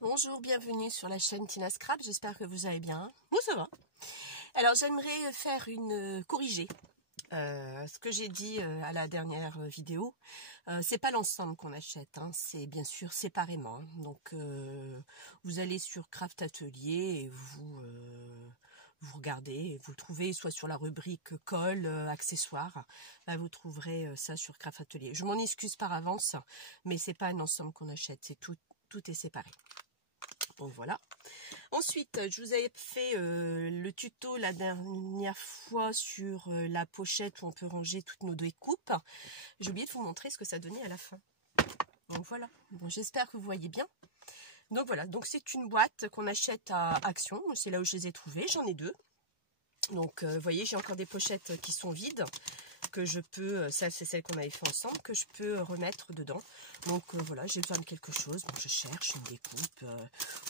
Bonjour, bienvenue sur la chaîne Tina Scrap, j'espère que vous allez bien. Moi ça va. Alors j'aimerais faire une corrigée. Ce que j'ai dit à la dernière vidéo, c'est pas l'ensemble qu'on achète, hein, c'est bien sûr séparément. Donc vous allez sur Craft Atelier et vous regardez, vous le trouvez soit sur la rubrique colle, accessoires, là vous trouverez ça sur Craft Atelier. Je m'en excuse par avance, mais c'est pas un ensemble qu'on achète, c'est tout est séparé. Donc voilà. Ensuite, je vous avais fait le tuto la dernière fois sur la pochette où on peut ranger toutes nos découpes. J'ai oublié de vous montrer ce que ça donnait à la fin. Donc voilà. Bon, j'espère que vous voyez bien. Donc voilà. Donc c'est une boîte qu'on achète à Action. C'est là où je les ai trouvées. J'en ai deux. Donc vous voyez, j'ai encore des pochettes qui sont vides, que je peux, ça c'est celle qu'on avait fait ensemble, que je peux remettre dedans. Donc voilà, j'ai besoin de quelque chose, donc je cherche une découpe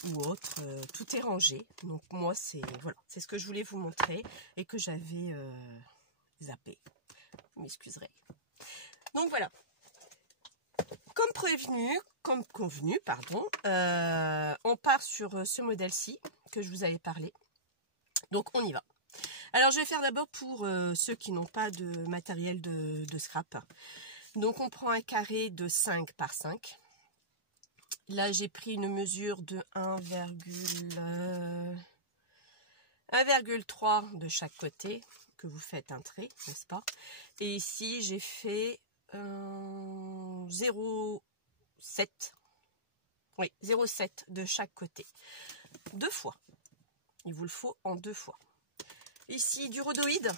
ou autre, tout est rangé. Donc moi c'est voilà, c'est ce que je voulais vous montrer et que j'avais zappé, vous m'excuserez. Donc voilà, comme convenu, pardon, on part sur ce modèle-ci que je vous avais parlé. Donc on y va. Alors je vais faire d'abord pour ceux qui n'ont pas de matériel de scrap. Donc on prend un carré de 5 par 5. Là j'ai pris une mesure de 1,3 de chaque côté, que vous faites un trait, n'est-ce pas? Et ici j'ai fait 0,7. Oui, 0,7 de chaque côté. 2 fois. Il vous le faut en 2 fois. Ici du rhodoïde.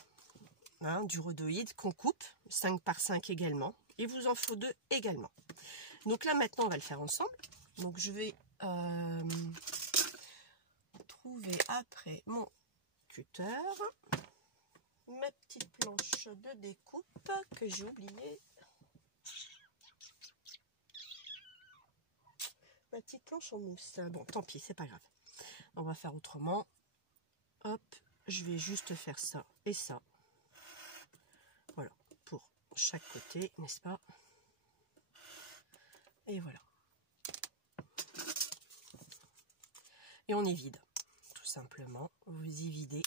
Hein, du rhodoïde qu'on coupe, 5 par 5 également, et vous en faut 2 également. Donc là maintenant on va le faire ensemble. Donc je vais trouver après mon cutter, ma petite planche de découpe que j'ai oubliée. Ma petite planche en mousse. Bon, tant pis, c'est pas grave. On va faire autrement. Hop, je vais juste faire ça et ça. Voilà, pour chaque côté, n'est-ce pas? Et voilà. Et on y vide, tout simplement. Vous y videz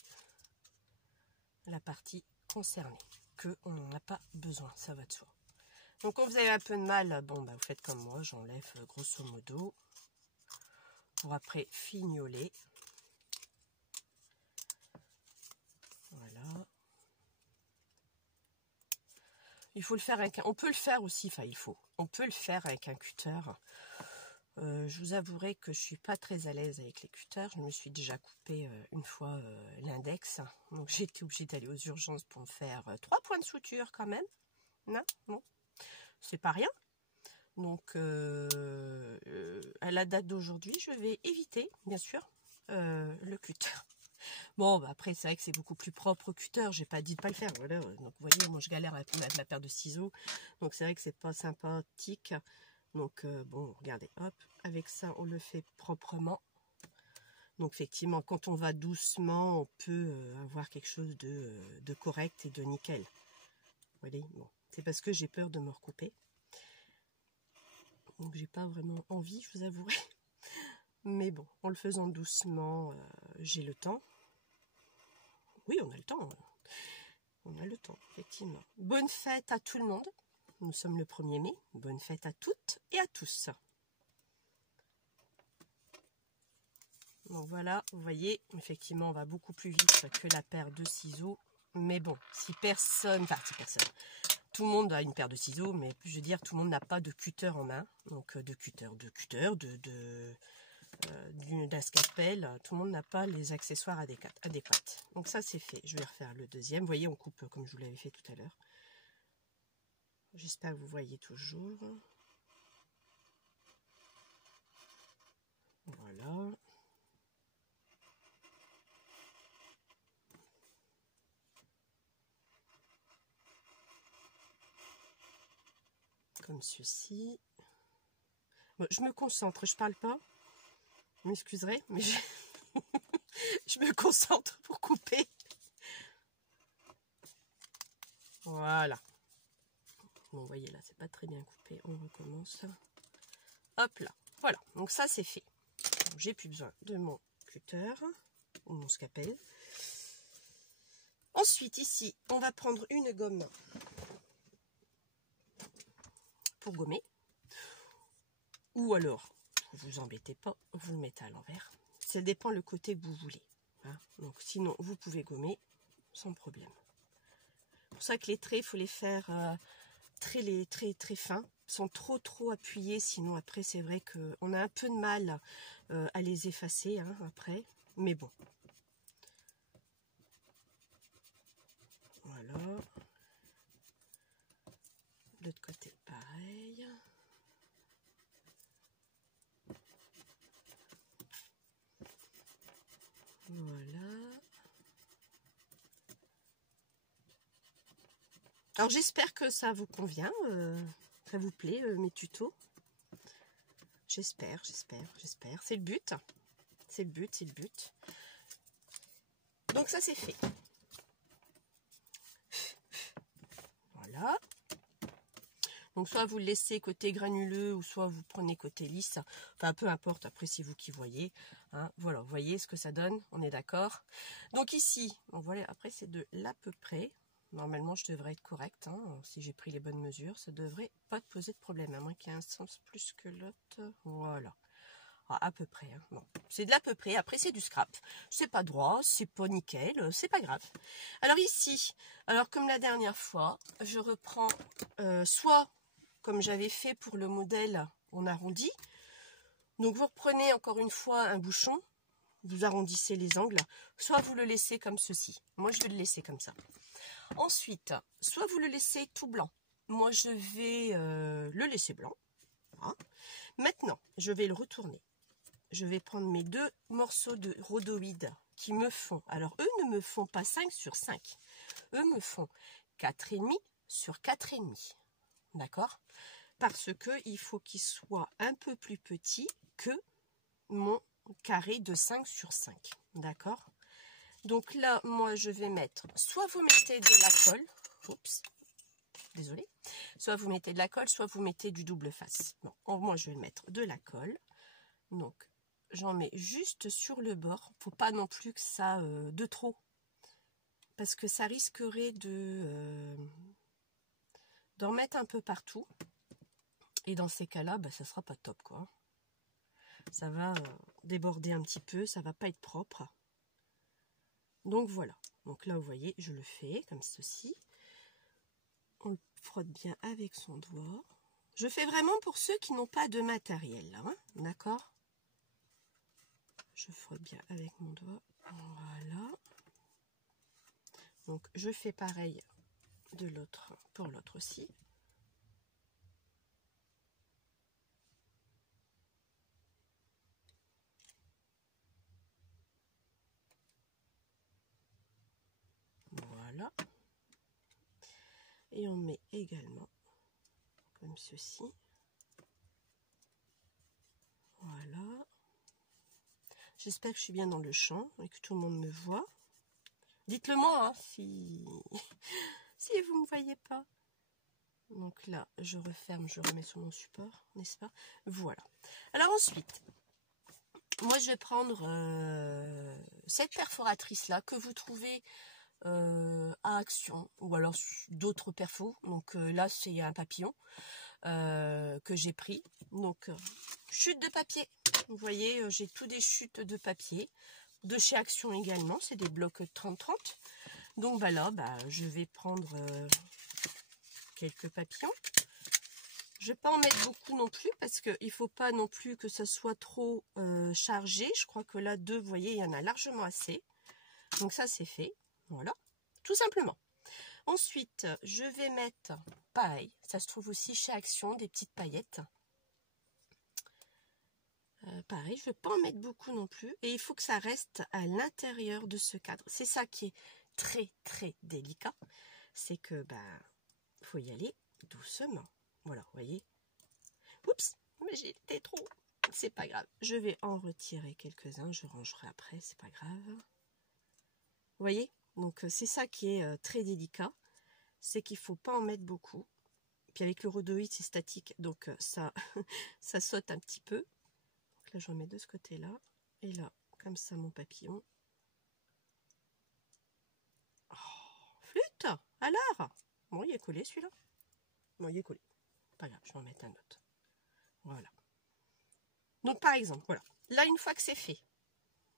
la partie concernée, que on n'en a pas besoin, ça va de soi. Donc quand vous avez un peu de mal, bon bah vous faites comme moi, j'enlève grosso modo, pour après fignoler. Voilà. Il faut le faire avec on peut le faire aussi, enfin on peut le faire avec un cutter. Je vous avouerai que je suis pas très à l'aise avec les cutters. Je me suis déjà coupé une fois l'index, donc j'ai été obligée d'aller aux urgences pour me faire 3 points de suture quand même. Non, non, c'est pas rien. Donc à la date d'aujourd'hui, je vais éviter, bien sûr, le cutter. Bon, bah après c'est vrai que c'est beaucoup plus propre au cutter. J'ai pas dit de pas le faire. Voilà. Donc vous voyez, moi je galère avec ma paire de ciseaux. Donc c'est vrai que c'est pas sympathique. Donc bon, regardez, hop, avec ça on le fait proprement. Donc effectivement, quand on va doucement, on peut avoir quelque chose de correct et de nickel. Vous voyez, bon, c'est parce que j'ai peur de me recouper. Donc j'ai pas vraiment envie, je vous avouerai. Mais bon, en le faisant doucement, j'ai le temps. Oui, on a le temps. On a le temps, effectivement. Bonne fête à tout le monde. Nous sommes le 1er mai. Bonne fête à toutes et à tous. Donc voilà, vous voyez, effectivement, on va beaucoup plus vite que la paire de ciseaux. Mais bon, si personne, tout le monde a une paire de ciseaux, mais je veux dire, tout le monde n'a pas de cutter en main. Donc d'un scalpel, tout le monde n'a pas les accessoires adéquats. Donc ça c'est fait. Je vais refaire le deuxième. Vous voyez, on coupe comme je vous l'avais fait tout à l'heure. J'espère que vous voyez toujours. Voilà. Comme ceci. Bon, je me concentre, je parle pas. Vous m'excuserez, mais je me concentre pour couper. Voilà. Bon, vous voyez là, c'est pas très bien coupé. On recommence. Hop là. Voilà. Donc ça, c'est fait. j'ai plus besoin de mon cutter ou mon scalpel. Ensuite, ici, on va prendre une gomme pour gommer. Ou alors, vous embêtez pas, vous le mettez à l'envers. Ça dépend le côté que vous voulez. Hein. Donc, sinon, vous pouvez gommer sans problème. C'est pour ça que les traits, il faut les faire très fins, sans trop appuyer. Sinon, après, c'est vrai qu'on a un peu de mal à les effacer hein, après. Mais bon. Voilà. De l'autre côté, pareil. Voilà. Alors j'espère que ça vous convient, ça vous plaît mes tutos. J'espère. C'est le but. C'est le but. Donc ça c'est fait. Voilà. Donc soit vous le laissez côté granuleux ou soit vous prenez côté lisse. Enfin peu importe, après c'est vous qui voyez. Hein. Voilà, vous voyez ce que ça donne, on est d'accord. Donc ici, donc voilà, après c'est de l'à peu près. Normalement je devrais être correcte. Hein. Si j'ai pris les bonnes mesures, ça devrait pas te poser de problème. À moins qu'il y ait un sens plus que l'autre. Voilà. À peu près. Hein. Bon, c'est de l'à peu près. Après c'est du scrap. C'est pas droit, c'est pas nickel, c'est pas grave. Alors ici, alors comme la dernière fois, je reprends soit comme j'avais fait pour le modèle, on arrondit. Donc vous reprenez encore une fois un bouchon, vous arrondissez les angles, soit vous le laissez comme ceci. Moi je vais le laisser comme ça. Ensuite, soit vous le laissez tout blanc. Moi je vais le laisser blanc. Voilà. Maintenant, je vais le retourner. Je vais prendre mes deux morceaux de rhodoïde qui me font, alors eux ne me font pas 5 sur 5. Eux me font 4,5 sur 4,5. D'accord? Parce que il faut qu'il soit un peu plus petit que mon carré de 5 sur 5. D'accord? Donc là, moi, je vais mettre, soit vous mettez de la colle, oups, désolé, soit vous mettez de la colle, soit vous mettez du double face. Bon, moi, je vais mettre de la colle. Donc, j'en mets juste sur le bord. Faut pas non plus que ça de trop. Parce que ça risquerait d'en mettre un peu partout. Et dans ces cas-là, bah, ça sera pas top, quoi. Ça va déborder un petit peu, ça va pas être propre. Donc voilà. Donc là, vous voyez, je le fais comme ceci. On le frotte bien avec son doigt. Je fais vraiment pour ceux qui n'ont pas de matériel, hein, d'accord? Je frotte bien avec mon doigt. Voilà. Donc je fais pareil de l'autre pour l'autre aussi. Voilà. Et on met également comme ceci. Voilà. J'espère que je suis bien dans le champ et que tout le monde me voit. Dites-le moi hein, si vous ne me voyez pas. Donc là, je referme, je remets sur mon support, n'est-ce pas? Voilà. Alors ensuite, moi je vais prendre cette perforatrice-là que vous trouvez à Action ou alors d'autres perfos. Donc là, c'est un papillon que j'ai pris. Donc, chute de papier. Vous voyez, j'ai tout des chutes de papier. De chez Action également, c'est des blocs 30-30. Donc bah là, je vais prendre quelques papillons. Je ne vais pas en mettre beaucoup non plus parce qu'il ne faut pas non plus que ça soit trop chargé. Je crois que là, vous voyez, il y en a largement assez. Donc ça, c'est fait. Voilà, tout simplement. Ensuite, je vais mettre, pareil, ça se trouve aussi chez Action, des petites paillettes. Pareil, je ne vais pas en mettre beaucoup non plus. Et il faut que ça reste à l'intérieur de ce cadre. C'est ça qui est très délicat. C'est que, faut y aller doucement. Voilà, vous voyez. Oups, mais j'ai été trop. C'est pas grave. Je vais en retirer quelques-uns. Je rangerai après, c'est pas grave. Vous voyez? Donc, c'est ça qui est très délicat. C'est qu'il ne faut pas en mettre beaucoup. Puis avec le rhodoïde, c'est statique. Donc, ça, ça saute un petit peu. là, je remets de ce côté-là. Et là, comme ça, mon papillon. Oh, flûte! Alors! Bon, il est collé celui-là. Bon, il est collé. Pas grave, je vais en mettre un autre. Voilà. Donc, par exemple, voilà. Là, une fois que c'est fait,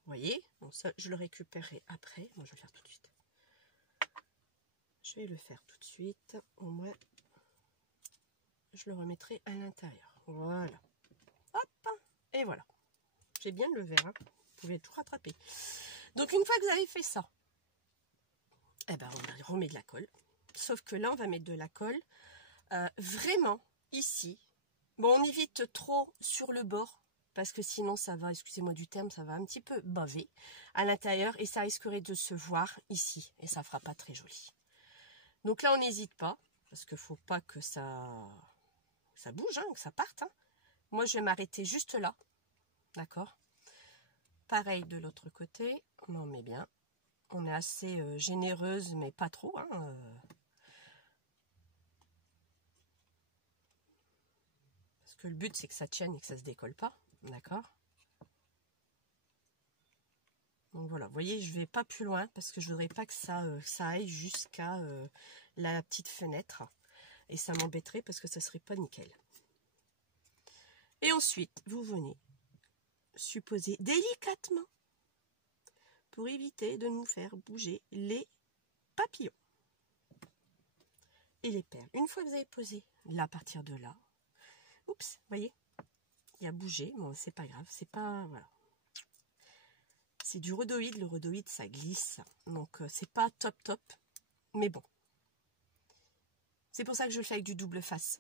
vous voyez, donc ça, je le récupérerai après. Moi, je vais le faire tout de suite. Je vais le faire tout de suite. Au moins, je le remettrai à l'intérieur. Voilà. Hop! Et voilà. J'ai bien le verre. Hein. Vous pouvez tout rattraper. Donc, une fois que vous avez fait ça, eh ben, on remet de la colle. Sauf que là, on va mettre de la colle vraiment ici. Bon, on évite trop sur le bord parce que sinon, ça va, excusez-moi du terme, ça va un petit peu baver à l'intérieur et ça risquerait de se voir ici et ça fera pas très joli. Donc là, on n'hésite pas parce qu'il ne faut pas que ça bouge, hein, que ça parte. Hein. Moi, je vais m'arrêter juste là. D'accord? Pareil de l'autre côté. On en met bien. On est assez généreuse, mais pas trop. Hein, Parce que le but, c'est que ça tienne et que ça ne se décolle pas. D'accord? Donc voilà, vous voyez, je ne vais pas plus loin parce que je ne voudrais pas que ça aille jusqu'à la petite fenêtre. Et ça m'embêterait parce que ça ne serait pas nickel. Et ensuite, vous venez supposer délicatement pour éviter de nous faire bouger les papillons et les perles. Une fois que vous avez posé là, à partir de là, oups, vous voyez, il a bougé, bon, c'est pas grave, c'est pas, voilà. C'est du rhodoïde, le rhodoïde ça glisse, donc c'est pas top top, mais bon. C'est pour ça que je le fais avec du double face.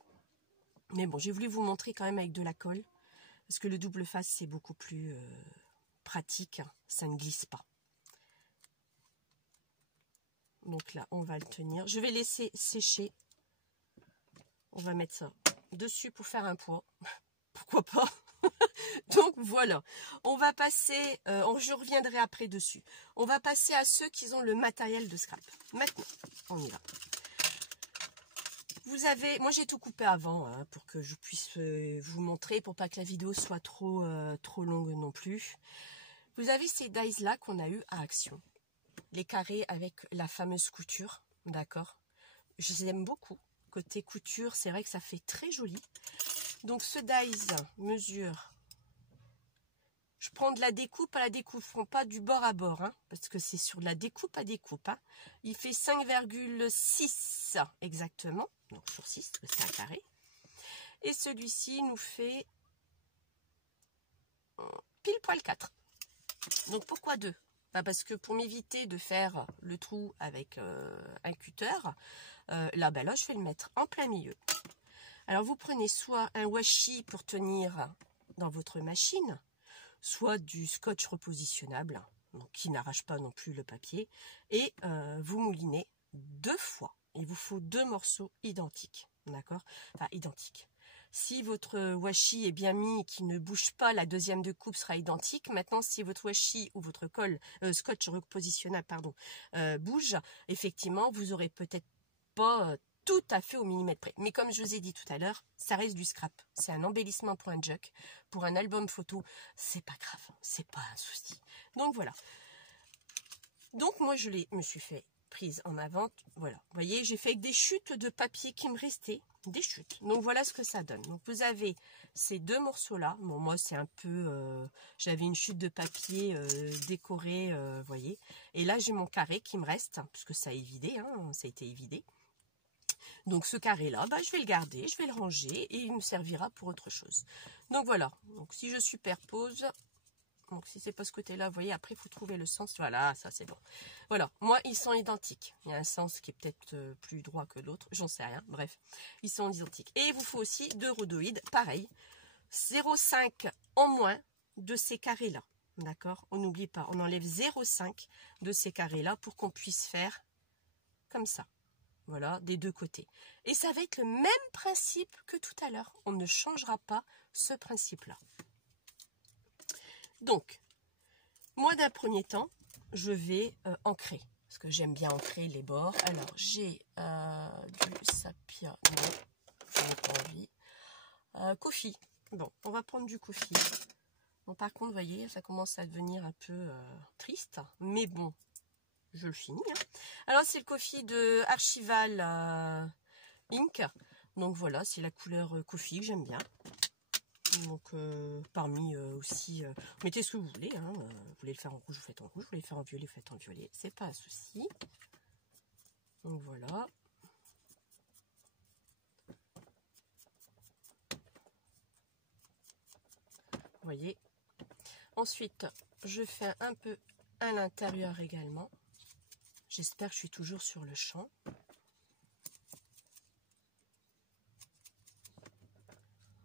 Mais bon, j'ai voulu vous montrer quand même avec de la colle, parce que le double face c'est beaucoup plus pratique, ça ne glisse pas. Donc là, on va le tenir. Je vais laisser sécher. On va mettre ça dessus pour faire un poids. Pourquoi pas? Donc voilà. On va passer, je reviendrai après dessus. On va passer à ceux qui ont le matériel de scrap. Maintenant, on y va. Vous avez, moi j'ai tout coupé avant hein, pour que je puisse vous montrer, pour pas que la vidéo soit trop longue non plus. Vous avez ces dies là qu'on a eu à Action. Les carrés avec la fameuse couture, d'accord? Je les aime beaucoup. Côté couture, c'est vrai que ça fait très joli. Donc ce dies mesure, je prends de la découpe à la découpe, je ne prends pas du bord à bord, hein, parce que c'est sur de la découpe à découpe. Hein. Il fait 5,6 exactement, donc sur 6, parce que c'est un carré. Et celui-ci nous fait pile poil 4. Donc pourquoi 2? Parce que pour m'éviter de faire le trou avec un cutter, là je vais le mettre en plein milieu. Alors vous prenez soit un washi pour tenir dans votre machine, soit du scotch repositionnable, donc qui n'arrache pas non plus le papier, et vous moulinez 2 fois. Il vous faut 2 morceaux identiques, d'accord? Enfin identiques. Si votre washi est bien mis et qui ne bouge pas, la deuxième de coupe sera identique. Maintenant, si votre washi ou votre colle, scotch repositionnable, pardon, bouge, effectivement, vous aurez peut-être pas tout à fait au millimètre près. Mais comme je vous ai dit tout à l'heure, ça reste du scrap. C'est un embellissement pour un jug. Pour un album photo, c'est pas grave, c'est pas un souci. Donc voilà. Donc moi, me suis fait prise en avant. Voilà. Vous voyez, j'ai fait avec des chutes de papier qui me restaient. Des chutes. Donc voilà ce que ça donne. Donc vous avez ces 2 morceaux là. Bon moi c'est un peu, j'avais une chute de papier décorée, vous voyez. Et là j'ai mon carré qui me reste puisque ça a évidé, hein, ça a été évidé. Donc ce carré là, je vais le garder, je vais le ranger et il me servira pour autre chose. Donc voilà. Donc si je superpose. Donc si c'est pas ce côté-là, vous voyez, après il faut trouver le sens. Voilà, ça c'est bon. Voilà, moi ils sont identiques. Il y a un sens qui est peut-être plus droit que l'autre, j'en sais rien. Bref, ils sont identiques. Et il vous faut aussi 2 rhodoïdes, pareil. 0,5 en moins de ces carrés-là. D'accord? On n'oublie pas, on enlève 0,5 de ces carrés-là pour qu'on puisse faire comme ça. Voilà, des 2 côtés. Et ça va être le même principe que tout à l'heure. On ne changera pas ce principe-là. Donc, moi d'un premier temps, je vais ancrer, parce que j'aime bien ancrer les bords. Alors, j'ai du Sapia, non, je n'ai pas envie. Coffee, bon, on va prendre du coffee. Bon, par contre, vous voyez, ça commence à devenir un peu triste, mais bon, je le finis. Hein. Alors, c'est le coffee de Archival Ink. Donc voilà, c'est la couleur coffee que j'aime bien. Donc parmi aussi, mettez ce que vous voulez. Hein. Vous voulez le faire en rouge, vous faites en rouge. Vous voulez le faire en violet, vous faites en violet. C'est pas un souci. Donc voilà. Vous voyez. Ensuite, je fais un peu à l'intérieur également. J'espère que je suis toujours sur le champ.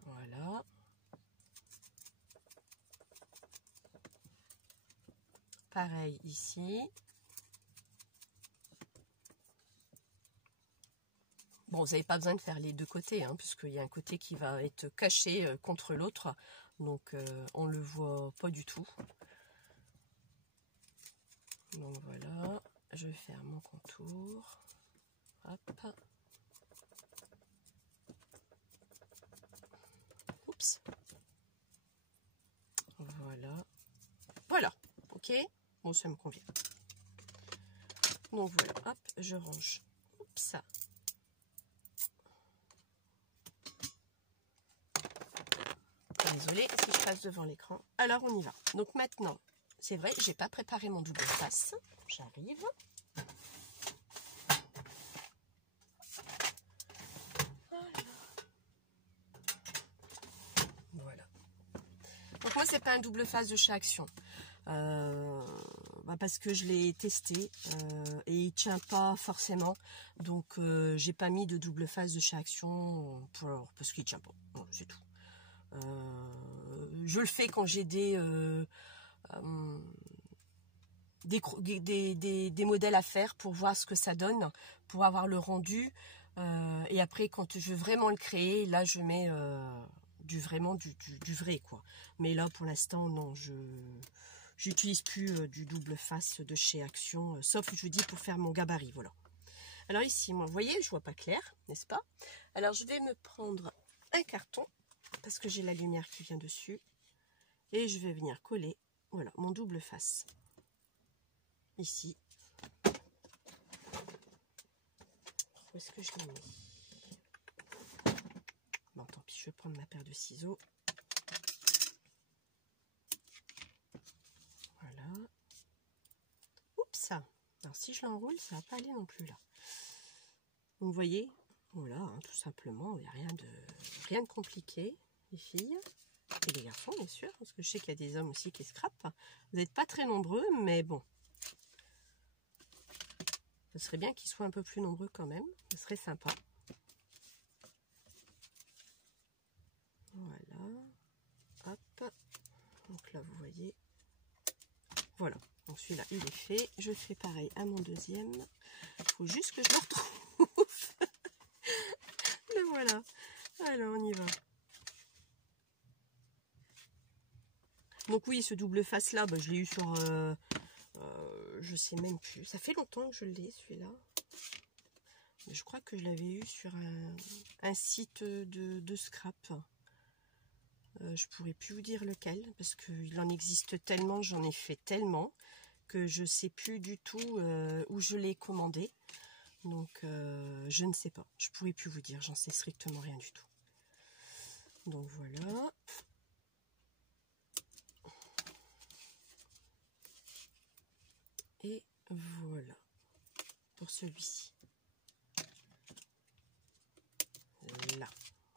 Voilà. Pareil ici. Bon, vous n'avez pas besoin de faire les deux côtés, hein, puisqu'il y a un côté qui va être caché contre l'autre. Donc, on ne le voit pas du tout. Donc, voilà. Je vais faire mon contour. Hop. Oups. Voilà. Voilà. Ok. Bon, ça me convient. Donc, voilà. Hop, je range. Oups. Désolée si je passe devant l'écran. Alors, on y va. Donc, maintenant, c'est vrai, j'ai pas préparé mon double face. J'arrive. Voilà. Donc, moi, c'est pas un double face de chez Action. Parce que je l'ai testé et il tient pas forcément. Donc, j'ai pas mis de double face de chez Action parce qu'il tient pas. Voilà, c'est tout. Je le fais quand j'ai des modèles à faire pour voir ce que ça donne, pour avoir le rendu. Et après, quand je veux vraiment le créer, là, je mets du vrai, quoi. Mais là, pour l'instant, non, j'utilise plus du double face de chez Action, sauf, je vous dis, pour faire mon gabarit, voilà. Alors ici, moi, vous voyez, je vois pas clair, n'est-ce pas? Alors, je vais me prendre un carton, parce que j'ai la lumière qui vient dessus, et je vais venir coller, voilà, mon double face. Ici. Où est-ce que je l'ai mis? Bon, tant pis, je vais prendre ma paire de ciseaux. Voilà. Oups! Alors, si je l'enroule, ça va pas aller non plus, là. Donc, vous voyez, voilà, hein, tout simplement, il n'y a rien de compliqué, les filles. Et les garçons, bien sûr, parce que je sais qu'il y a des hommes aussi qui scrapent. Vous n'êtes pas très nombreux, mais bon. Ce serait bien qu'ils soient un peu plus nombreux quand même. Ce serait sympa. Voilà. Hop. Donc là, vous voyez. Voilà. Donc celui-là, il est fait. Je fais pareil à mon deuxième. Il faut juste que je le retrouve. Le voilà. Alors, on y va. Donc oui, ce double face là, je l'ai eu sur... je sais même plus. Ça fait longtemps que je l'ai, celui-là. Je crois que je l'avais eu sur un site de scrap. Je pourrais plus vous dire lequel, parce qu'il en existe tellement, j'en ai fait tellement, que je sais plus du tout où je l'ai commandé. Donc, je ne sais pas. Je pourrais plus vous dire, j'en sais strictement rien du tout. Donc, voilà. Et voilà, pour celui-ci. Là.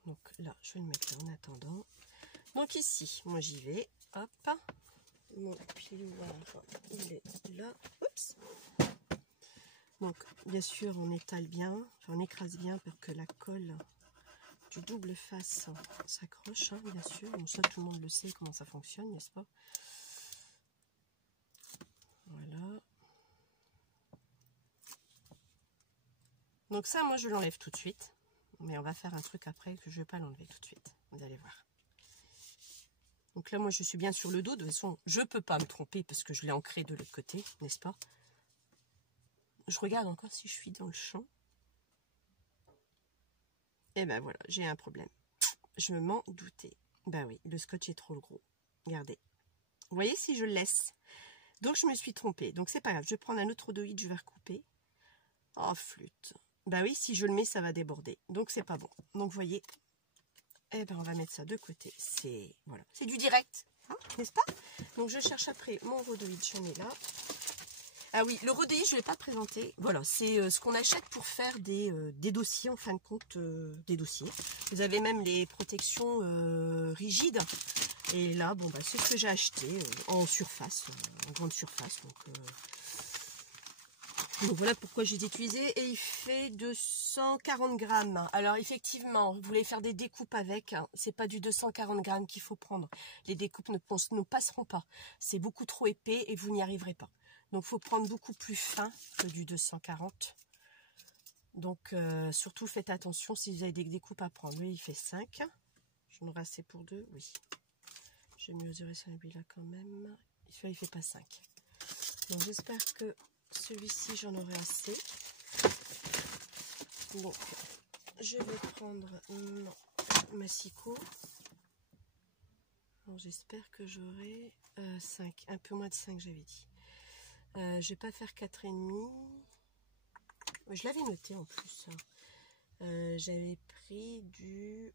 Donc là, je vais le mettre là en attendant. Donc ici, moi j'y vais. Hop. Mon piloir, il est là. Oups. Donc, bien sûr, on étale bien, enfin, on écrase bien pour que la colle du double face s'accroche, hein, bien sûr. Donc ça, tout le monde le sait comment ça fonctionne, n'est-ce pas? Voilà. Donc ça, moi, je l'enlève tout de suite. Mais on va faire un truc après que je ne vais pas l'enlever tout de suite. Vous allez voir. Donc là, moi, je suis bien sur le dos. De toute façon, je ne peux pas me tromper parce que je l'ai ancré de l'autre côté, n'est-ce pas? Je regarde encore si je suis dans le champ. Et ben voilà, j'ai un problème. Je m'en doutais. Ben oui, le scotch est trop gros. Regardez. Vous voyez, si je le laisse. Donc, je me suis trompée. Donc, c'est pas grave. Je vais prendre un autre rhodoïde, je vais recouper. Oh, flûte. Bah oui, si je le mets, ça va déborder. Donc, c'est pas bon. Donc, vous voyez, eh ben, on va mettre ça de côté. C'est voilà, c'est du direct, hein, n'est-ce pas? Donc, je cherche après mon rhodoïde. J'en ai là. Ah oui, le rhodoïde, je ne l'ai pas présenté. Voilà, c'est ce qu'on achète pour faire des dossiers, en fin de compte, des dossiers. Vous avez même les protections rigides. Et là, bon, bah, c'est ce que j'ai acheté en surface, en grande surface. Donc voilà pourquoi j'ai utilisé. Et il fait 240 grammes. Alors effectivement, vous voulez faire des découpes avec, hein, c'est pas du 240 grammes qu'il faut prendre. Les découpes ne passeront pas. C'est beaucoup trop épais et vous n'y arriverez pas. Donc il faut prendre beaucoup plus fin que du 240. Donc surtout faites attention si vous avez des découpes à prendre. Oui, il fait 5. J'en aurai assez pour 2, oui. J'ai mesuré celui-là quand même. Il fait pas 5. Donc j'espère que celui-ci j'en aurai assez. Donc je vais prendre ma scico. J'espère que j'aurai 5. Un peu moins de 5 j'avais dit. Je vais pas faire 4,5. Je l'avais noté en plus. J'avais pris du...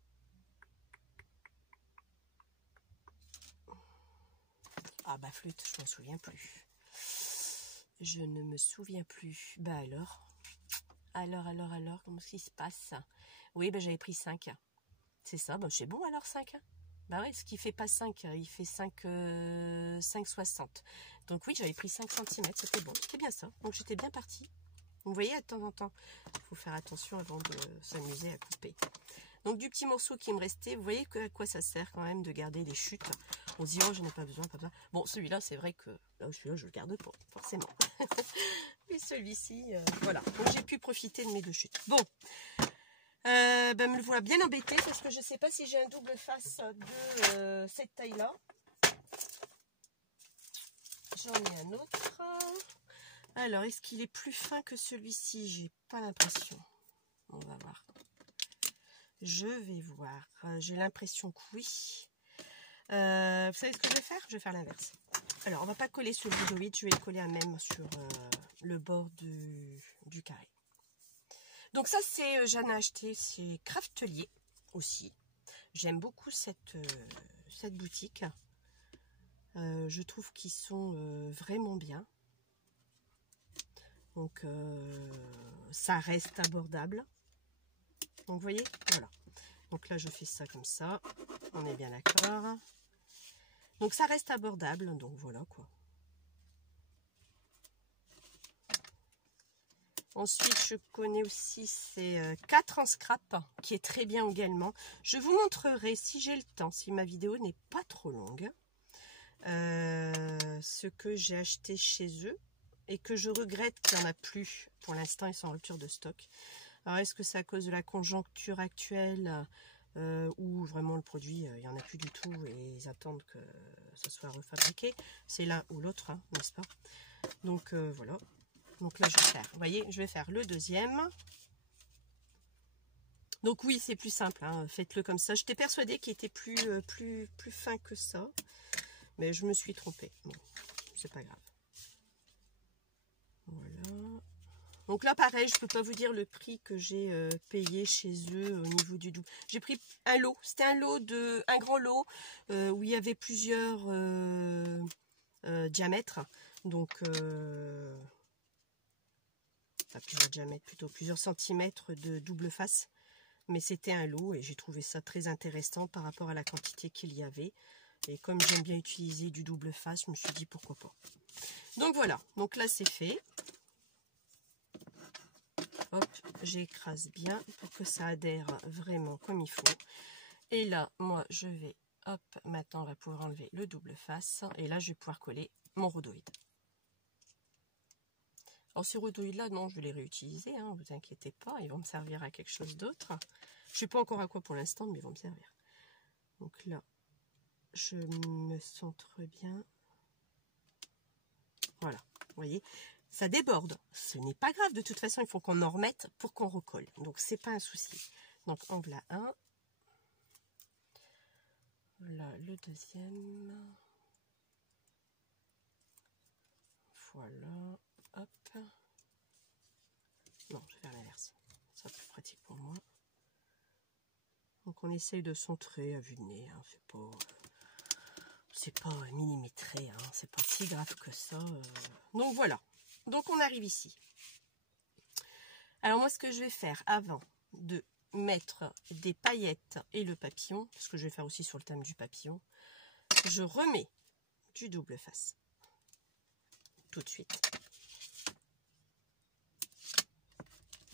Ah bah flûte, je m'en souviens plus. Je ne me souviens plus. Bah alors, comment ce qui se passe? Oui, bah j'avais pris 5. C'est ça, bah c'est bon alors 5. Bah ouais, ce qui fait pas 5, il fait 5,60. Donc oui, j'avais pris 5 cm, c'était bon, c'était bien ça. Donc j'étais bien partie. Vous voyez, de temps en temps, il faut faire attention avant de s'amuser à couper. Donc du petit morceau qui me restait, vous voyez à quoi ça sert quand même de garder les chutes. On se dit, oh, j'en ai pas besoin, pas besoin. Bon, celui-là, c'est vrai que là, celui-là, je le garde pas, forcément. Mais celui-ci, voilà. Donc j'ai pu profiter de mes 2 chutes. Bon, ben, me le voilà bien embêté parce que je sais pas si j'ai un double face de cette taille-là. J'en ai un autre. Alors, est-ce qu'il est plus fin que celui-ci? J'ai pas l'impression. On va voir. Je vais voir. J'ai l'impression que oui. Vous savez ce que je vais faire? Je vais faire l'inverse. Alors, on va pas coller sur le rhodoïde. Je vais le coller à même sur le bord du carré. Donc ça, c'est j'en ai acheté. C'est Craftelier aussi. J'aime beaucoup cette boutique. Je trouve qu'ils sont vraiment bien. Donc, ça reste abordable. Donc, vous voyez, voilà. Donc là, je fais ça comme ça. On est bien d'accord. Donc, ça reste abordable. Donc, voilà, quoi. Ensuite, je connais aussi ces 4 en scrap, qui est très bien également. Je vous montrerai, si j'ai le temps, si ma vidéo n'est pas trop longue, ce que j'ai acheté chez eux et que je regrette qu'il n'y en a plus. Pour l'instant, ils sont en rupture de stock. Alors, est-ce que c'est à cause de la conjoncture actuelle ou vraiment le produit, il n'y en a plus du tout et ils attendent que ça soit refabriqué? C'est l'un ou l'autre, hein, n'est-ce pas? Donc, voilà. Donc là, je vais faire, vous voyez, je vais faire le deuxième. Donc oui, c'est plus simple, hein, faites-le comme ça. J'étais persuadée qu'il était plus fin que ça, mais je me suis trompée. Bon, c'est pas grave. Voilà. Donc là, pareil, je ne peux pas vous dire le prix que j'ai payé chez eux au niveau du double. J'ai pris un lot. C'était un grand lot où il y avait plusieurs diamètres. Donc, enfin, plusieurs diamètres, plutôt plusieurs centimètres de double face. Mais c'était un lot et j'ai trouvé ça très intéressant par rapport à la quantité qu'il y avait. Et comme j'aime bien utiliser du double face, je me suis dit pourquoi pas. Donc voilà, donc là c'est fait. Hop, j'écrase bien pour que ça adhère vraiment comme il faut. Et là, moi, je vais, hop, maintenant, on va pouvoir enlever le double face. Et là, je vais pouvoir coller mon rhodoïde. Alors, ce rhodoïde-là, non, je vais les réutiliser, hein, vous inquiétez pas. Ils vont me servir à quelque chose d'autre. Je ne sais pas encore à quoi pour l'instant, mais ils vont me servir. Donc là, je me centre bien. Voilà, vous voyez, ça déborde. Ce n'est pas grave, de toute façon, il faut qu'on en remette pour qu'on recolle. Donc, c'est pas un souci. Donc, en voilà un. Voilà le deuxième. voilà, hop. Non, je vais faire l'inverse, ça sera plus pratique pour moi. Donc on essaye de centrer à vue de nez, hein. C'est pas millimétré, hein. C'est pas si grave que ça. Donc voilà, donc on arrive ici. Alors moi ce que je vais faire avant de mettre des paillettes et le papillon, ce que je vais faire aussi sur le thème du papillon, je remets du double face tout de suite,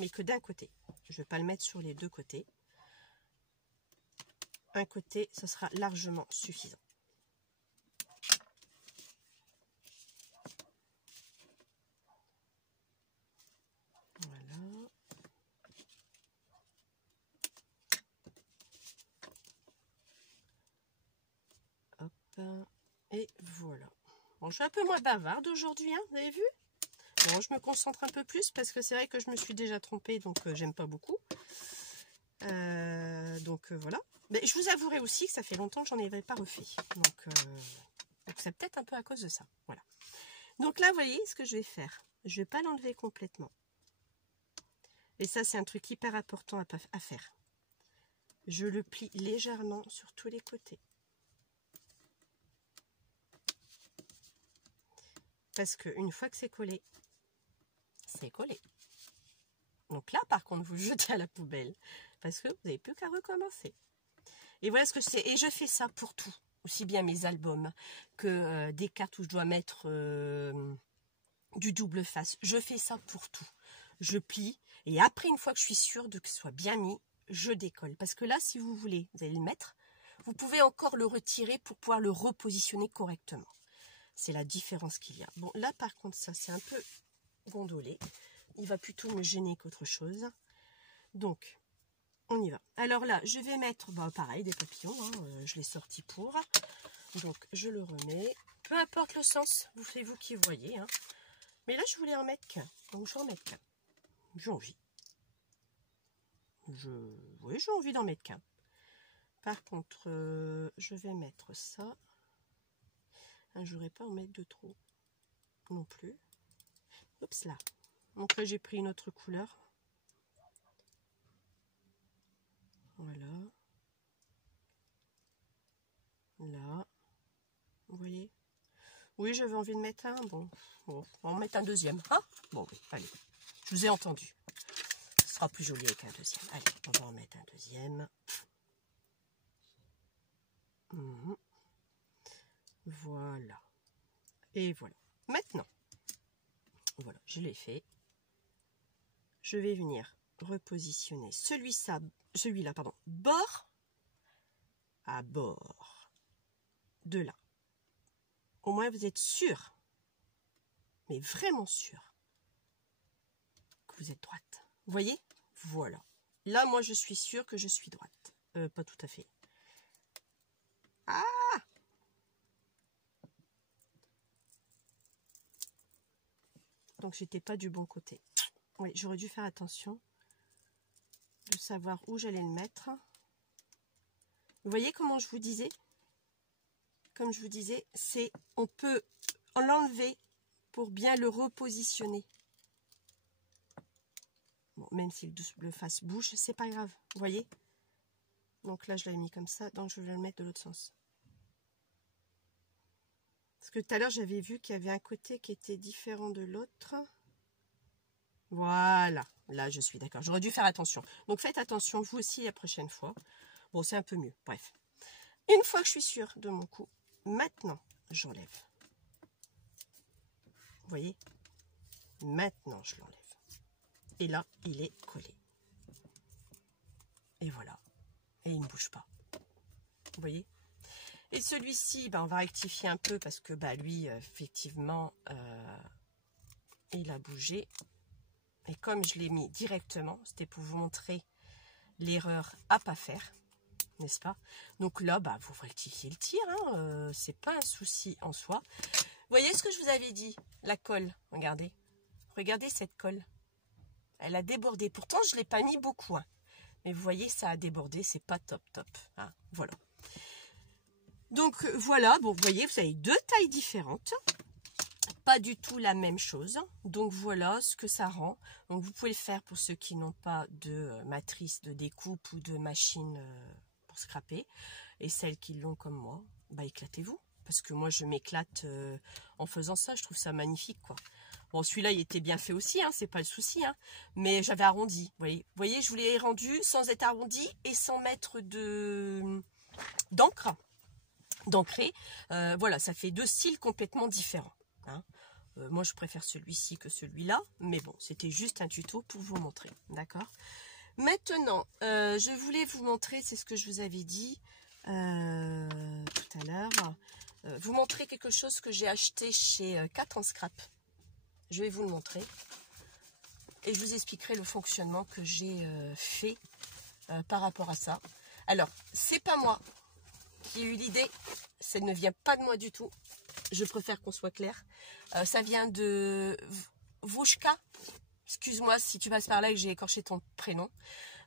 mais que d'un côté. Je ne vais pas le mettre sur les deux côtés. Un côté, ce sera largement suffisant. Voilà. Hop. Et voilà. Bon, je suis un peu moins bavarde aujourd'hui, hein, vous avez vu? Bon, je me concentre un peu plus parce que c'est vrai que je me suis déjà trompée, donc j'aime pas beaucoup. Voilà. Mais je vous avouerai aussi que ça fait longtemps que j'en avais pas refait. Donc c'est peut-être un peu à cause de ça. Voilà. Donc là, vous voyez ce que je vais faire. Je vais pas l'enlever complètement. Et ça, c'est un truc hyper important à faire. Je le plie légèrement sur tous les côtés. Parce qu'une fois que c'est collé, c'est collé. Donc là, par contre, vous le jetez à la poubelle. Parce que vous n'avez plus qu'à recommencer. Et voilà ce que c'est. Et je fais ça pour tout. Aussi bien mes albums que des cartes où je dois mettre du double face. Je fais ça pour tout. Je plie. Et après, une fois que je suis sûre de que ce soit bien mis, je décolle. Parce que là, si vous voulez, vous allez le mettre. Vous pouvez encore le retirer pour pouvoir le repositionner correctement. C'est la différence qu'il y a. Bon, là, par contre, ça, c'est un peu gondolé. Il va plutôt me gêner qu'autre chose. Donc, on y va. Alors là, je vais mettre, pareil, des papillons. Hein, je l'ai sorti pour. Donc, je le remets. Peu importe le sens, c'est vous qui voyez. Hein. Mais là, je voulais en mettre qu'un. Donc, je vais en mettre qu'un. J'ai envie. Oui, j'ai envie d'en mettre qu'un. Par contre, je vais mettre ça. Je n'aurais pas à en mettre de trop. Non plus. Oups là. Donc là, j'ai pris une autre couleur. Voilà. Là. Vous voyez? Oui, j'avais envie de mettre un. Bon, on va en mettre un deuxième. Ah bon, oui, allez. Je vous ai entendu. Ce sera plus joli avec un deuxième. Allez, on va en mettre un deuxième. Voilà. Et voilà. Maintenant, voilà, je l'ai fait. Je vais venir repositionner celui-là, pardon, bord à bord de là. Au moins, vous êtes sûr, mais vraiment sûr, que vous êtes droite. Vous voyez? Voilà. Là, moi, je suis sûre que je suis droite. Pas tout à fait. Ah! Donc, j'étais pas du bon côté. Oui, j'aurais dû faire attention de savoir où j'allais le mettre. Vous voyez comment je vous disais? Comme je vous disais, on peut l'enlever pour bien le repositionner. Bon, même si le double face bouge, c'est pas grave. Vous voyez? Donc là, je l'avais mis comme ça, donc je vais le mettre de l'autre sens. Parce que tout à l'heure, j'avais vu qu'il y avait un côté qui était différent de l'autre. Voilà, là, je suis d'accord. J'aurais dû faire attention. Donc, faites attention, vous aussi, la prochaine fois. Bon, c'est un peu mieux, bref. Une fois que je suis sûre de mon coup, maintenant, j'enlève. Vous voyez? Maintenant, je l'enlève. Et là, il est collé. Et voilà. Et il ne bouge pas. Vous voyez? Et celui-ci, on va rectifier un peu parce que lui, effectivement, il a bougé. Et comme je l'ai mis directement, c'était pour vous montrer l'erreur à pas faire, n'est-ce pas? Donc là, vous rectifiez le tir, hein, c'est pas un souci en soi. Vous voyez ce que je vous avais dit? La colle, regardez. Regardez cette colle. Elle a débordé. Pourtant, je ne l'ai pas mis beaucoup. Hein. Mais vous voyez, ça a débordé. C'est pas top. Hein, voilà. Donc, voilà. Bon, vous voyez, vous avez deux tailles différentes. pas du tout la même chose. Donc voilà ce que ça rend. Donc vous pouvez le faire pour ceux qui n'ont pas de matrice de découpe ou de machine pour scraper. Et celles qui l'ont comme moi, bah éclatez-vous. Parce que moi je m'éclate en faisant ça, je trouve ça magnifique quoi. Bon, celui-là il était bien fait aussi, hein, c'est pas le souci, hein, mais j'avais arrondi. Vous voyez, je vous l'ai rendu sans être arrondi et sans mettre d'encre. D'ancrer. Voilà, ça fait deux styles complètement différents. Hein. Moi je préfère celui-ci que celui-là, mais bon, c'était juste un tuto pour vous montrer. D'accord. Maintenant, je voulais vous montrer, c'est ce que je vous avais dit tout à l'heure. Vous montrer quelque chose que j'ai acheté chez 4 en scrap. Je vais vous le montrer et je vous expliquerai le fonctionnement que j'ai fait par rapport à ça. Alors, c'est pas moi qui ai eu l'idée, ça ne vient pas de moi du tout. Je préfère qu'on soit clair. Ça vient de Vouchka. Excuse-moi si tu passes par là et que j'ai écorché ton prénom.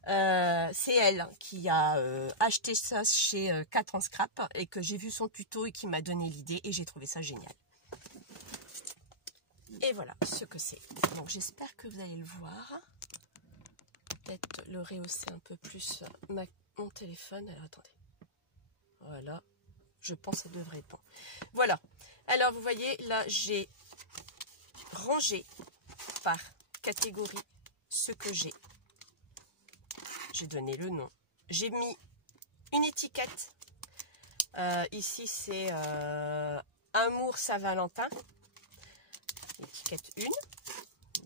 C'est elle qui a acheté ça chez 4 en scrap et que j'ai vu son tuto et qui m'a donné l'idée et j'ai trouvé ça génial. Et voilà ce que c'est. Donc j'espère que vous allez le voir. Peut-être le rehausser un peu plus mon téléphone. Alors attendez. Voilà. Je pense que ça devrait être bon. Voilà. Alors vous voyez là j'ai rangé par catégorie ce que j'ai. J'ai donné le nom. J'ai mis une étiquette. Ici, c'est Amour Saint-Valentin. Étiquette 1,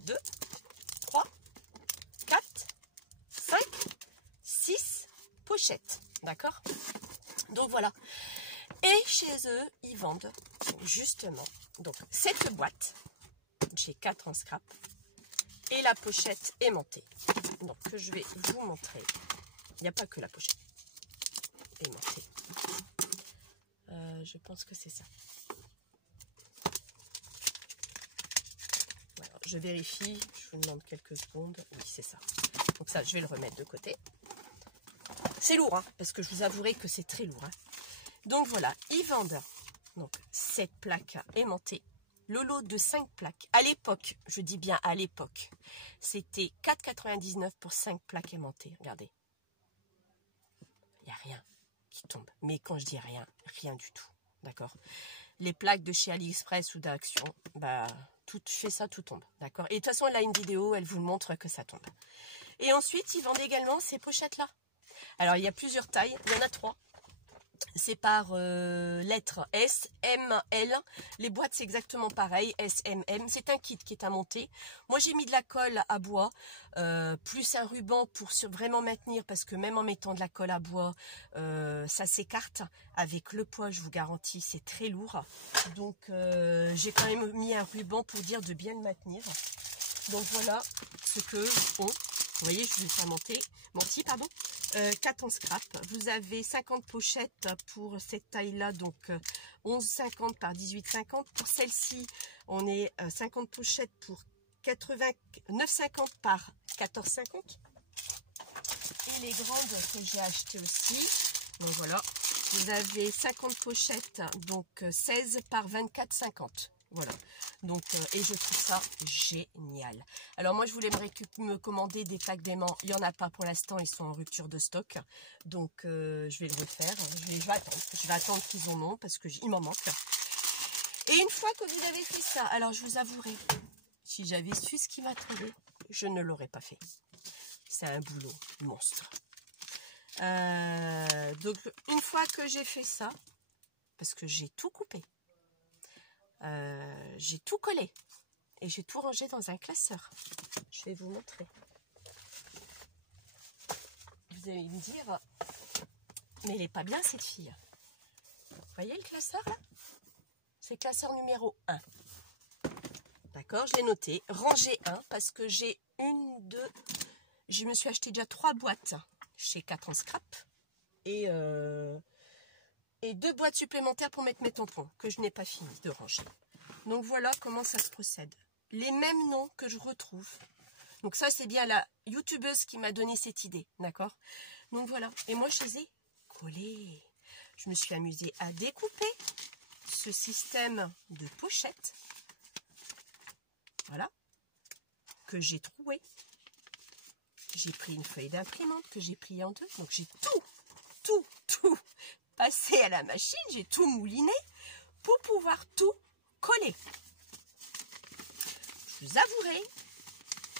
2, 3, 4, 5, 6 pochettes. D'accord? Donc voilà. Et chez eux, ils vendent justement donc cette boîte. J'ai 4 en scrap. Et la pochette aimantée. Donc, que je vais vous montrer. Il n'y a pas que la pochette aimantée. Je pense que c'est ça. Voilà, je vérifie. Je vous demande quelques secondes. Oui, c'est ça. Donc ça, je vais le remettre de côté. C'est lourd, hein, parce que je vous avouerai que c'est très lourd. Hein. Donc voilà, ils vendent donc cette plaque aimantée. Le lot de 5 plaques. À l'époque, je dis bien à l'époque, c'était 4,99 pour 5 plaques aimantées. Regardez. Il n'y a rien qui tombe. Mais quand je dis rien, rien du tout. D'accord? Les plaques de chez AliExpress ou d'Action, bah, tout fait ça, tout tombe. D'accord? Et de toute façon, elle a une vidéo, elle vous montre que ça tombe. Et ensuite, ils vendent également ces pochettes-là. Alors, il y a plusieurs tailles. Il y en a 3. C'est par lettres S, M, L. Les boîtes, c'est exactement pareil. S, M, M. C'est un kit qui est à monter. Moi, j'ai mis de la colle à bois, plus un ruban pour vraiment maintenir, parce que même en mettant de la colle à bois, ça s'écarte. Avec le poids, je vous garantis, c'est très lourd. Donc, j'ai quand même mis un ruban pour dire de bien le maintenir. Donc, voilà ce que ont. Vous voyez, je vais le faire monter. 4 en scrap. Vous avez 50 pochettes pour cette taille-là, donc 11,50 par 18,50. Pour celle-ci, on est 50 pochettes pour 9,50 par 14,50. Et les grandes que j'ai achetées aussi, donc voilà, vous avez 50 pochettes, donc 16 par 24,50. Voilà, donc et je trouve ça génial. Alors moi je voulais me commander des plaques d'aimant, il n'y en a pas pour l'instant, ils sont en rupture de stock, donc je vais le refaire, je vais attendre qu'ils en ont parce qu'il m'en manque. Et une fois que vous avez fait ça, alors je vous avouerai, si j'avais su ce qui m'attendait, je ne l'aurais pas fait. C'est un boulot monstre. Donc une fois que j'ai fait ça, parce que j'ai tout coupé, j'ai tout collé et j'ai tout rangé dans un classeur. Je vais vous montrer. Vous allez me dire, mais elle est pas bien cette fille. Vous voyez le classeur là? C'est classeur numéro 1. D'accord, je l'ai noté. Rangée 1 parce que j'ai je me suis acheté déjà 3 boîtes chez 4 en scrap et 2 boîtes supplémentaires pour mettre mes tampons que je n'ai pas fini de ranger. Donc voilà comment ça se procède. Les mêmes noms que je retrouve. Donc ça c'est bien la youtubeuse qui m'a donné cette idée, d'accord? Donc voilà. Et moi je les ai collés. Je me suis amusée à découper ce système de pochettes. voilà, que j'ai troué. J'ai pris une feuille d'imprimante que j'ai pliée en deux. Donc j'ai tout passé à la machine, j'ai tout mouliné pour pouvoir tout coller. Je vous avouerai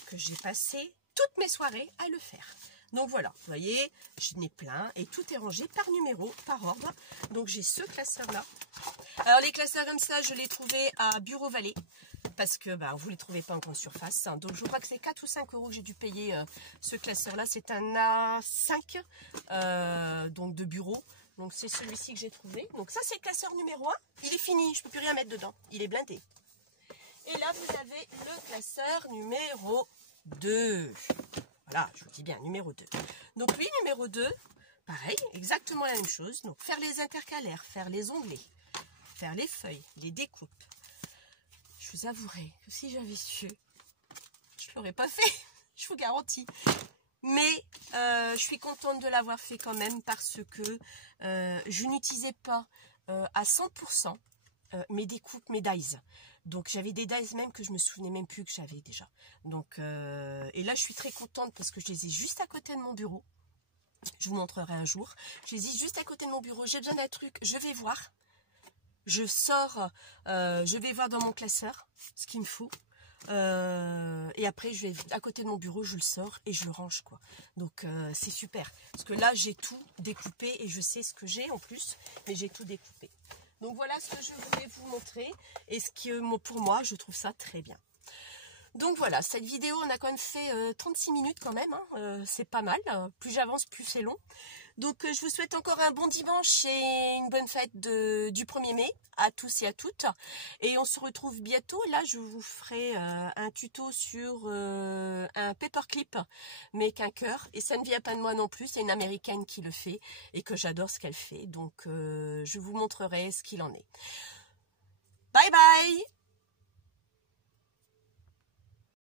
que j'ai passé toutes mes soirées à le faire. Donc voilà, vous voyez, j'en ai plein et tout est rangé par numéro, par ordre. Donc j'ai ce classeur-là. Alors les classeurs comme ça, je les trouvais à Bureau Vallée. Parce que vous ne les trouvez pas en grande surface. Donc je crois que c'est 4 ou 5 euros que j'ai dû payer ce classeur-là. C'est un A5 donc de bureau. Donc c'est celui-ci que j'ai trouvé. Donc ça c'est le classeur numéro 1. Il est fini, je ne peux plus rien mettre dedans. Il est blindé. Et là vous avez le classeur numéro 2. Voilà, je vous dis bien, numéro 2. Donc lui, numéro 2, pareil, exactement la même chose. Donc faire les intercalaires, faire les onglets, faire les feuilles, les découpes. Je vous avouerai que si j'avais su, je ne l'aurais pas fait, je vous garantis. Mais je suis contente de l'avoir fait quand même parce que je n'utilisais pas à 100% mes découpes, mes dies. Donc j'avais des dies même que je me souvenais même plus que j'avais déjà. Donc et là je suis très contente parce que je les ai juste à côté de mon bureau. Je vous montrerai un jour. Je les ai juste à côté de mon bureau. J'ai besoin d'un truc, je vais voir. Je sors, je vais voir dans mon classeur ce qu'il me faut. Et après je vais à côté de mon bureau, je le sors et je le range quoi. Donc c'est super. Parce que là j'ai tout découpé et je sais ce que j'ai en plus. Mais j'ai tout découpé. Donc voilà ce que je voulais vous montrer. Et ce qui pour moi je trouve ça très bien. Donc voilà, cette vidéo on a quand même fait 36 minutes quand même. Hein, c'est pas mal. Plus j'avance plus c'est long. Donc je vous souhaite encore un bon dimanche et une bonne fête du 1er mai à tous et à toutes. Et on se retrouve bientôt. Là je vous ferai un tuto sur un paperclip mais qu'un cœur. Et ça ne vient pas de moi non plus, c'est une américaine qui le fait et que j'adore ce qu'elle fait. Donc je vous montrerai ce qu'il en est. Bye bye!